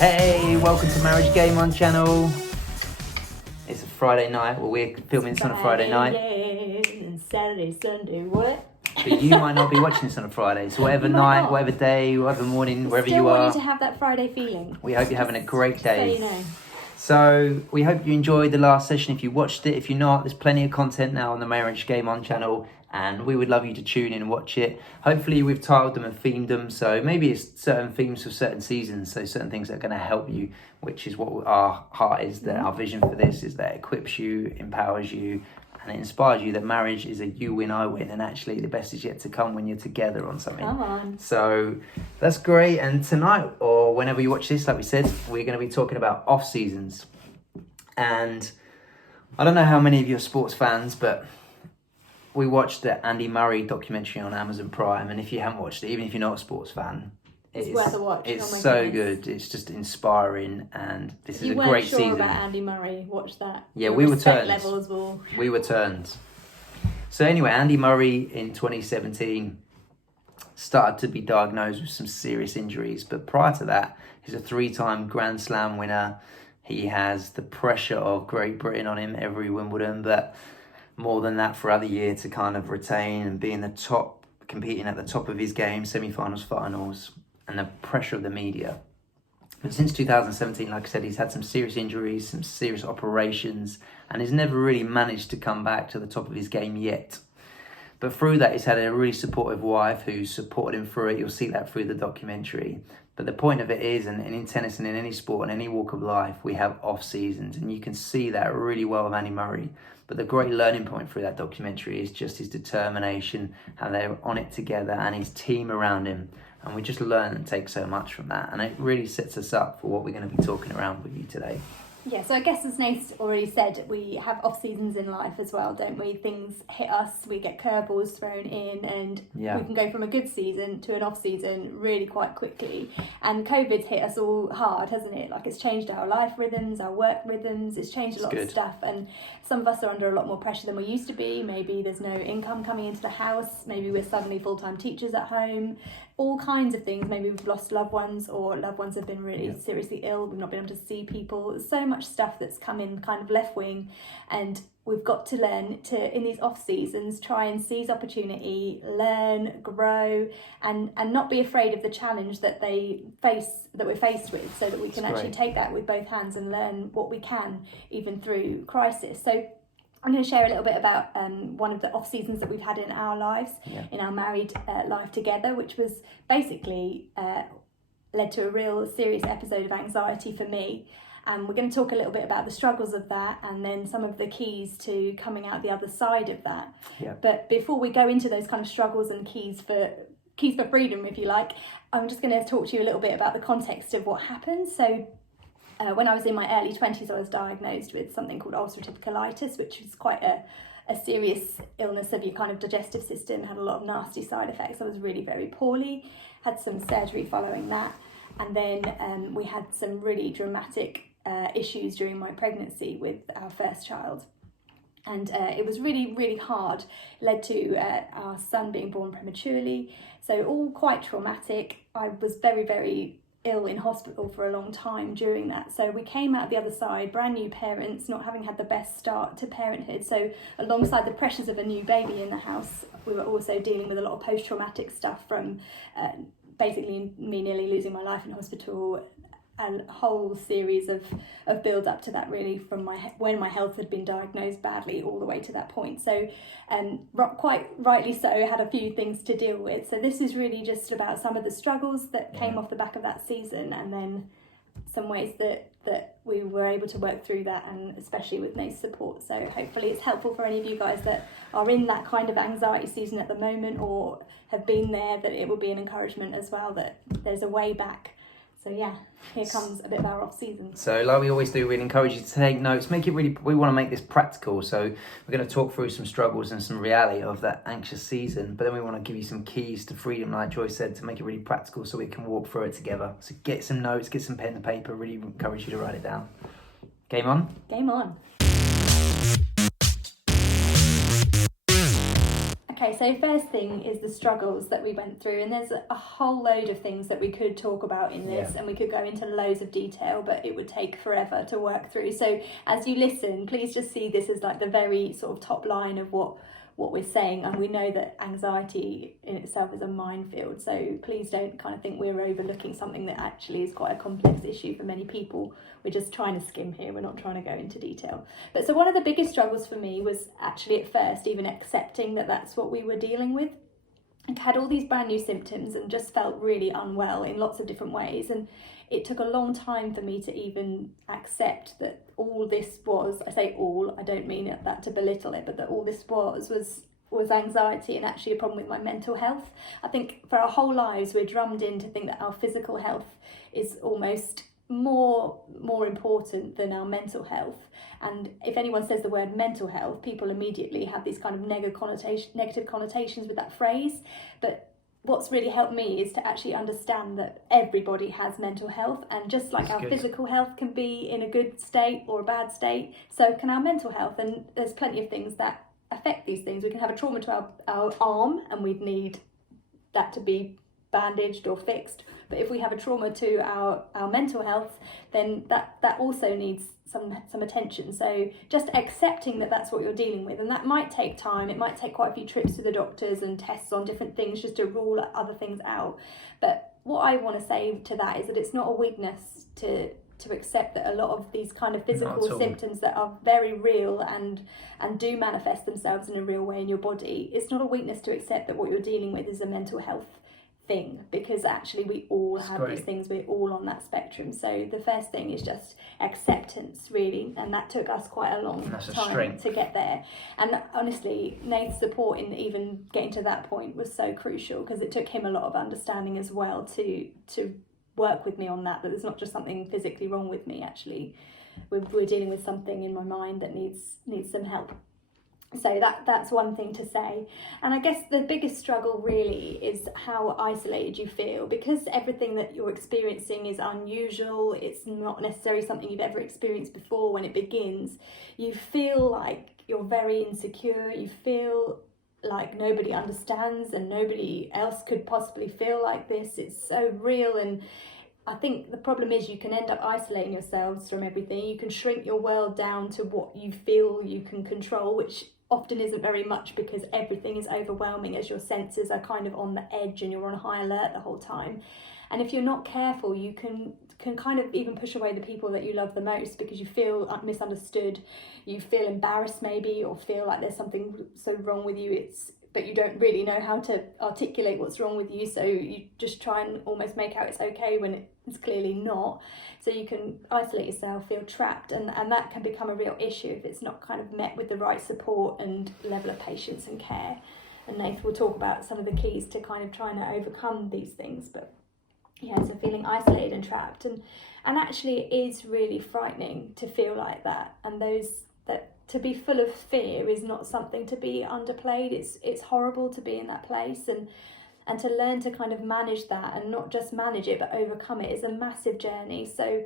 Hey, welcome to Marriage Game On channel. It's a Friday night. Well, we're filming this on a Friday night. And Saturday, Sunday, what? But you might not be watching this on a Friday. So whatever night, whatever day, whatever morning, wherever you Still want are, you to have that Friday feeling. we hope you're having a great So day. you know. So we hope you enjoyed the last session. If you watched it, if you're not, there's plenty of content now on the Marriage Game On channel, and we would love you to tune in and watch it. Hopefully we've titled them and themed them, so maybe it's certain themes for certain seasons, so certain things that are going to help you, which is what our heart is, that our vision for this is that it equips you, empowers you, and it inspires you that marriage is a you win, I win, and actually the best is yet to come when you're together on something. Come on. So that's great. And tonight, or whenever you watch this, like we said, we're going to be talking about off seasons. And I don't know how many of you are sports fans, but we watched the Andy Murray documentary on Amazon Prime, and if you haven't watched it, even if you're not a sports fan, It's worth a watch. It's Oh my so goodness. good. It's just inspiring, and this is a great You weren't sure season. about Andy Murray. Watch that. Yeah, Your we were respect turned. levels will... We were turned. So anyway, Andy Murray in 2017 started to be diagnosed with some serious injuries, but prior to that, he's a 3-time Grand Slam winner. He has the pressure of Great Britain on him every Wimbledon, but more than that throughout the year to kind of retain and be in the top, competing at the top of his game, semi-finals, finals, and the pressure of the media. But since 2017, like I said, he's had some serious injuries, some serious operations, and he's never really managed to come back to the top of his game yet. But through that, he's had a really supportive wife who supported him through it. You'll see that through the documentary. But the point of it is, and in tennis and in any sport and any walk of life, we have off seasons, and you can see that really well with Andy Murray. But the great learning point through that documentary is just his determination, how they're on it together, and his team around him. And we just learn and take so much from that. And it really sets us up for what we're going to be talking around with you today. Yeah, so I guess as Nath already said, we have off seasons in life as well, don't we? Things hit us, we get curveballs thrown in, and we can go from a good season to an off season really quite quickly. And COVID's hit us all hard, hasn't it? Like, it's changed our life rhythms, our work rhythms, it's changed a lot of stuff, and some of us are under a lot more pressure than we used to be. Maybe there's no income coming into the house, maybe we're suddenly full-time teachers at home, all kinds of things. Maybe we've lost loved ones, or loved ones have been really seriously ill, we've not been able to see people. There's so much stuff that's come in kind of left wing, and we've got to learn to, in these off seasons, try and seize opportunity, learn, grow, and not be afraid of the challenge that we're faced with, so that we can actually take that with both hands and learn what we can even through crisis. So I'm going to share a little bit about one of the off seasons that we've had in our lives, in our married life together, which was basically led to a real serious episode of anxiety for me. And we're going to talk a little bit about the struggles of that, and then some of the keys to coming out the other side of that. But before we go into those kind of struggles and keys for freedom, if you like, I'm just going to talk to you a little bit about the context of what happened. So when I was in my early 20s, I was diagnosed with something called ulcerative colitis, which is quite a serious illness of your kind of digestive system, had a lot of nasty side effects. I was really very poorly, had some surgery following that, and then we had some really dramatic issues during my pregnancy with our first child. And it was really, really hard, led to our son being born prematurely, so all quite traumatic. I was very, very ill in hospital for a long time during that. So we came out the other side, brand new parents, not having had the best start to parenthood. So alongside the pressures of a new baby in the house, we were also dealing with a lot of post-traumatic stuff from basically me nearly losing my life in hospital, and a whole series of build up to that, really, from when my health had been diagnosed badly all the way to that point. So quite rightly so, I had a few things to deal with. So this is really just about some of the struggles that came off the back of that season, and then some ways that we were able to work through that, and especially with Nate's support. So hopefully it's helpful for any of you guys that are in that kind of anxiety season at the moment, or have been there, that it will be an encouragement as well, that there's a way back. So yeah, here comes a bit of our off season. So like we always do, we'd encourage you to take notes, make it really, we want to make this practical. So we're going to talk through some struggles and some reality of that anxious season, but then we want to give you some keys to freedom, like Joy said, to make it really practical so we can walk through it together. So get some notes, get some pen and paper, really encourage you to write it down. Game on? Game on. Okay, Okay, so first thing is the struggles that we went through, and there's a whole load of things that we could talk about in this, and we could go into loads of detail, but it would take forever to work through. So as you listen, please just see this as like the very sort of top line of what we're saying, and we know that anxiety in itself is a minefield, so please don't kind of think we're overlooking something that actually is quite a complex issue for many people. We're just trying to skim here, we're not trying to go into detail. But so one of the biggest struggles for me was actually at first even accepting that that's what we were dealing with. I had all these brand new symptoms and just felt really unwell in lots of different ways, and it took a long time for me to even accept that all this was, I say all, I don't mean that to belittle it, but that all this was anxiety and actually a problem with my mental health. I think for our whole lives we're drummed in to think that our physical health is almost more important than our mental health. And if anyone says the word mental health, people immediately have these kind of negative connotations with that phrase. But what's really helped me is to actually understand that everybody has mental health, and just like our physical health can be in a good state or a bad state, so can our mental health. And there's plenty of things that affect these things. We can have a trauma to our arm and we'd need that to be bandaged or fixed, but if we have a trauma to our mental health, then that also needs some attention. So just accepting that that's what you're dealing with, and that might take time. It might take quite a few trips to the doctors and tests on different things just to rule other things out. But what I want to say to that is that it's not a weakness to accept that a lot of these kind of physical symptoms that are very real and do manifest themselves in a real way in your body, it's not a weakness to accept that what you're dealing with is a mental health thing, because actually we all have these things, we're all on that spectrum. So the first thing is just acceptance, really, and that took us quite a long time to get there. And honestly, Nath's support in even getting to that point was so crucial, because it took him a lot of understanding as well to work with me on that there's not just something physically wrong with me. Actually we're dealing with something in my mind that needs some help. So that's one thing to say. And I guess the biggest struggle really is how isolated you feel, because everything that you're experiencing is unusual. It's not necessarily something you've ever experienced before. When it begins, you feel like you're very insecure. You feel like nobody understands and nobody else could possibly feel like this. It's so real. And I think the problem is you can end up isolating yourselves from everything. You can shrink your world down to what you feel you can control, which often isn't very much, because everything is overwhelming as your senses are kind of on the edge and you're on high alert the whole time. And if you're not careful, you can kind of even push away the people that you love the most, because you feel misunderstood, you feel embarrassed maybe, or feel like there's something so wrong with you, but you don't really know how to articulate what's wrong with you, so you just try and almost make out it's okay when it's clearly not. So you can isolate yourself, feel trapped, and that can become a real issue if it's not kind of met with the right support and level of patience and care. And Nath will talk about some of the keys to kind of trying to overcome these things. But yeah, so feeling isolated and trapped, and actually it is really frightening to feel like that, and to be full of fear is not something to be underplayed. It's horrible to be in that place, and to learn to kind of manage that, and not just manage it but overcome it, is a massive journey. So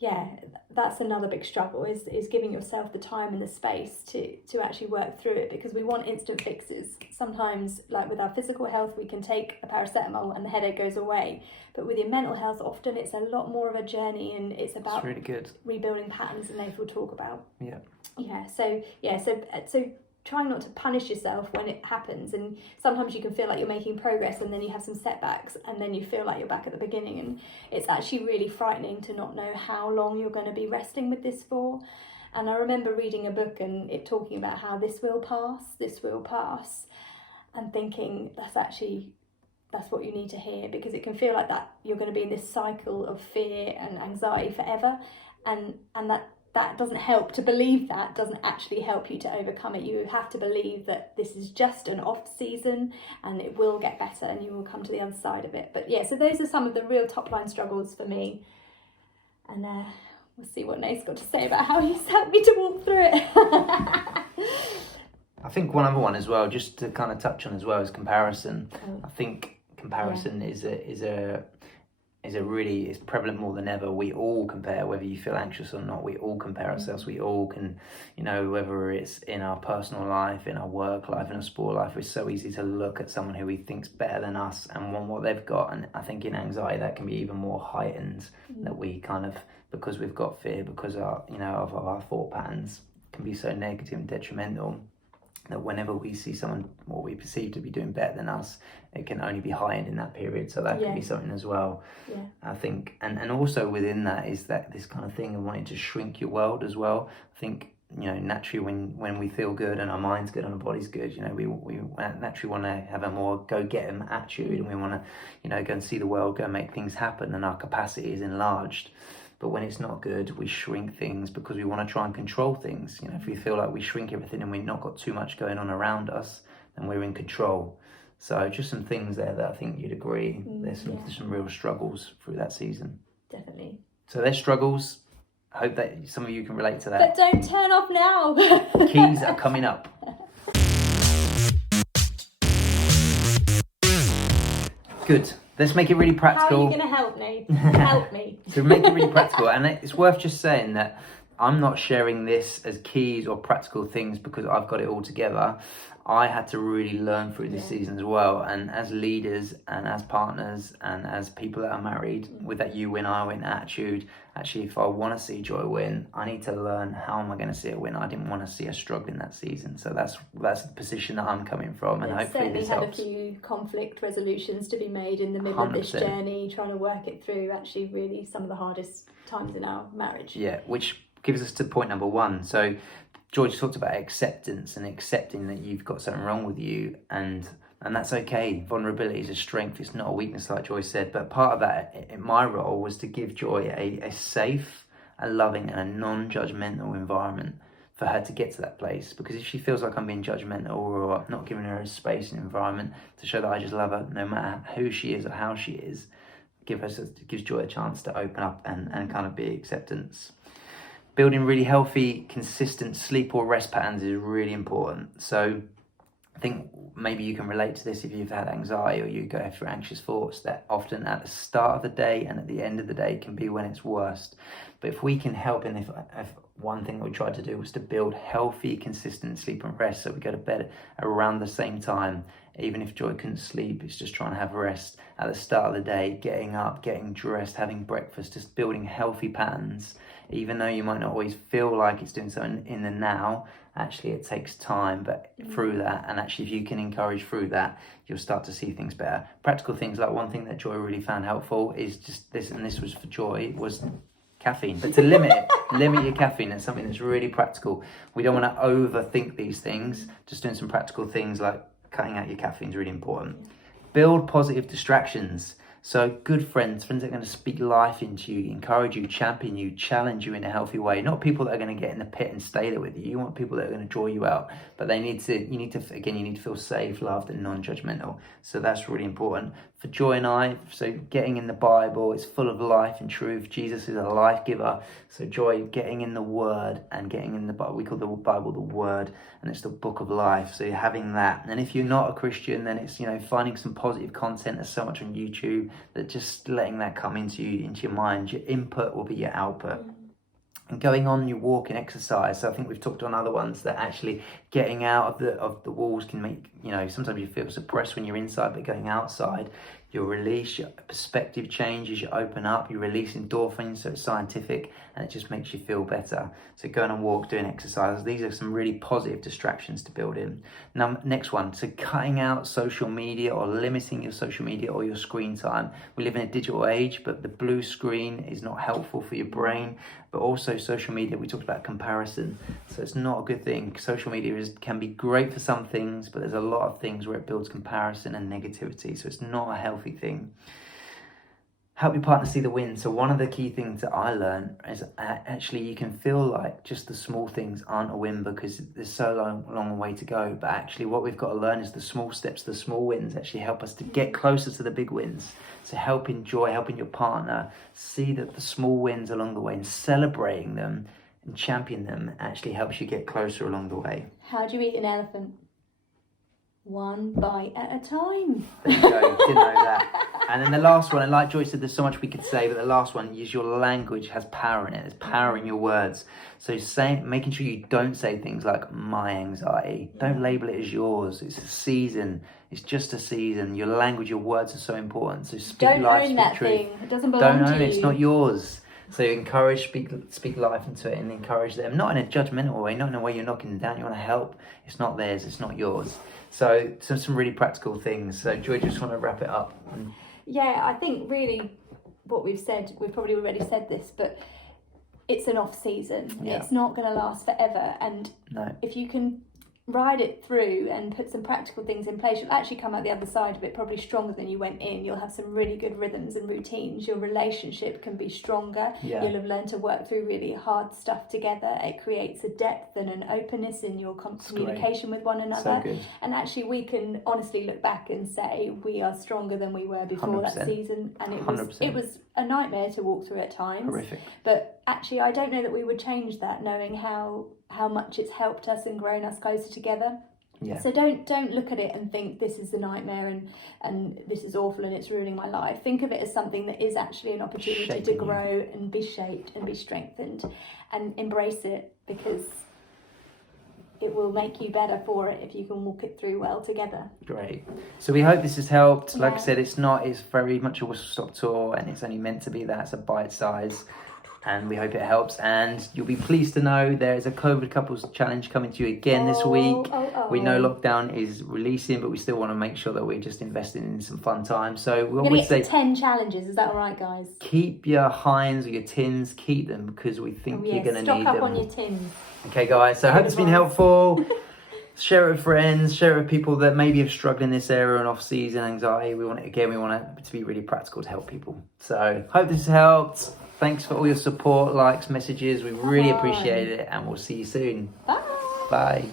yeah, that's another big struggle, is giving yourself the time and the space to actually work through it, because we want instant fixes. Sometimes, like with our physical health, we can take a paracetamol and the headache goes away, but with your mental health, often it's a lot more of a journey, and it's about really good rebuilding patterns, and Nath will talk about. So trying not to punish yourself when it happens. And sometimes you can feel like you're making progress, and then you have some setbacks, and then you feel like you're back at the beginning, and it's actually really frightening to not know how long you're going to be wrestling with this for. And I remember reading a book and it talking about how this will pass, and thinking that's what you need to hear, because it can feel like that you're going to be in this cycle of fear and anxiety forever, and that doesn't help. To believe that doesn't actually help you to overcome it. You have to believe that this is just an off season and it will get better and you will come to the other side of it. But yeah, so those are some of the real top line struggles for me, and we'll see what Nate's got to say about how he's helped me to walk through it. I think one other one as well, just to kind of touch on as well, is comparison. I think comparison is it's prevalent more than ever. We all compare, whether you feel anxious or not. We all compare ourselves. We all can, whether it's in our personal life, in our work life, in our sport life, it's so easy to look at someone who we think's better than us and want what they've got. And I think in anxiety that can be even more heightened, that we kind of, because we've got fear, because of our thought patterns can be so negative and detrimental, that whenever we see someone what we perceive to be doing better than us, it can only be heightened in that period. So that can be something as well. Yeah. I think, and also within that is that this kind of thing of wanting to shrink your world as well. I think, naturally when we feel good and our mind's good and our body's good, we naturally want to have a more go-get-em attitude, and we want to, go and see the world, go and make things happen, and our capacity is enlarged. But when it's not good, we shrink things because we want to try and control things. If we feel like we shrink everything and we've not got too much going on around us, then we're in control. So just some things there that I think you'd agree. There's some real struggles through that season. Definitely. So there's struggles. I hope that some of you can relate to that. But don't turn off now. Keys are coming up. Good. Let's make it really practical. How are you going to help me? Help me. So make it really practical. And it's worth just saying that I'm not sharing this as keys or practical things because I've got it all together. I had to really learn through this season as well. And as leaders and as partners and as people that are married, with that you win, I win attitude, actually, if I want to see Joy win, I need to learn how am I going to see her win. I didn't want to see her struggle in that season. So that's the position that I'm coming from. And hopefully this helps. Certainly had a few conflict resolutions to be made in the middle 100%. Of this journey, trying to work it through, actually really some of the hardest times in our marriage. Yeah, which gives us to point number 1. So George talked about acceptance and accepting that you've got something wrong with you, and that's okay. Vulnerability is a strength, it's not a weakness, like Joy said. But part of that in my role was to give Joy a safe, a loving and a non-judgmental environment for her to get to that place. Because if she feels like I'm being judgmental or not giving her a space and environment to show that I just love her no matter who she is or how she is, gives Joy a chance to open up and kind of be acceptance. Building really healthy, consistent sleep or rest patterns is really important. So I think maybe you can relate to this if you've had anxiety or you go through anxious thoughts, that often at the start of the day and at the end of the day can be when it's worst. But if we can help, and if one thing we tried to do was to build healthy, consistent sleep and rest, so we go to bed around the same time. Even if Joy couldn't sleep, it's just trying to have rest at the start of the day, getting up, getting dressed, having breakfast, just building healthy patterns. Even though you might not always feel like it's doing something in the now, actually it takes time, but through that, and actually if you can encourage through that, you'll start to see things better. Practical things, like one thing that Joy really found helpful is just this, and this was for Joy, was caffeine. But to limit your caffeine, that's something that's really practical. We don't want to overthink these things. Just doing some practical things like cutting out your caffeine is really important. Build positive distractions. So good friends that are going to speak life into you, encourage you, champion you, challenge you in a healthy way. Not people that are going to get in the pit and stay there with you. You want people that are going to draw you out, but you need to feel safe, loved and non-judgmental. So that's really important. For Joy and I, so getting in the Bible, it's full of life and truth. Jesus is a life giver. So Joy, getting in the Word and getting in the Bible, we call the Bible the Word, and it's the book of life. So you're having that. And if you're not a Christian, then it's, finding some positive content. There's so much on YouTube that just letting that come into your mind. Your input will be your output. And going on your walk and exercise. So I think we've talked on other ones that actually getting out of the walls can make, sometimes you feel suppressed when you're inside, but going outside, you'll release, your perspective changes, you open up, you release endorphins, so it's scientific, and it just makes you feel better. So going on a walk, doing exercise, these are some really positive distractions to build in. Now, next one, so cutting out social media or limiting your social media or your screen time. We live in a digital age, but the blue screen is not helpful for your brain, but also social media, we talked about comparison, so it's not a good thing. Social media can be great for some things, but there's a lot of things where it builds comparison and negativity, so it's not a healthy thing. Help your partner see the win. So one of the key things that I learned is actually you can feel like just the small things aren't a win because there's so long a way to go, but actually what we've got to learn is the small steps, the small wins actually help us to get closer to the big wins. So helping your partner see that the small wins along the way and celebrating them and champion them actually helps you get closer along the way. How do you eat an elephant? One bite at a time. There you go, didn't know that. And then the last one, and like Joy said, there's so much we could say, but the last one is your language has power in it. There's power in your words. So making sure you don't say things like my anxiety. Don't label it as yours. It's a season. It's just a season. Your language, your words are so important. So speak don't life, own speak that truth. thing. It doesn't belong Don't to own you. it. It's not yours. So encourage, speak life into it, and encourage them. Not in a judgmental way, not in a way you're knocking them down. You want to help. It's not theirs. It's not yours. So some really practical things. So Joy, just want to wrap it up. Yeah, I think really what we've probably already said this, but it's an off season. Yeah. It's not going to last forever. And if you can ride it through and put some practical things in place, you'll actually come out the other side of it probably stronger than you went in. You'll have some really good rhythms and routines. Your relationship can be stronger. Yeah. You'll have learned to work through really hard stuff together. It creates a depth and an openness in your communication with one another. So good. And actually we can honestly look back and say we are stronger than we were before 100%. that season. And it 100%. was a nightmare to walk through at times. Horrific. But actually I don't know that we would change that, knowing how much it's helped us and grown us closer together. Yeah. So don't look at it and think this is a nightmare and this is awful and it's ruining my life. Think of it as something that is actually an opportunity Shaping to you. grow and be shaped and be strengthened, and embrace it, because it will make you better for it if you can walk it through well together. Great. So we hope this has helped. Like I Yeah. said, it's very much a whistle-stop tour, and it's only meant to be that. It's a bite size. And we hope it helps. And you'll be pleased to know there is a COVID Couples Challenge coming to you again this week. We know lockdown is releasing, but we still want to make sure that we're just investing in some fun time. So we We're always going say to get 10 challenges. Is that all right, guys? keep your Heinz or your tins, keep them, because we think you're going to need them. Stock up on your tins. Okay, guys. So I hope it's been helpful. Share it with friends, share it with people that maybe have struggled in this area and off-season anxiety. We want it to be really practical to help people. So hope this helped. Thanks for all your support, likes, messages. We really appreciate it, and we'll see you soon. Bye. Bye.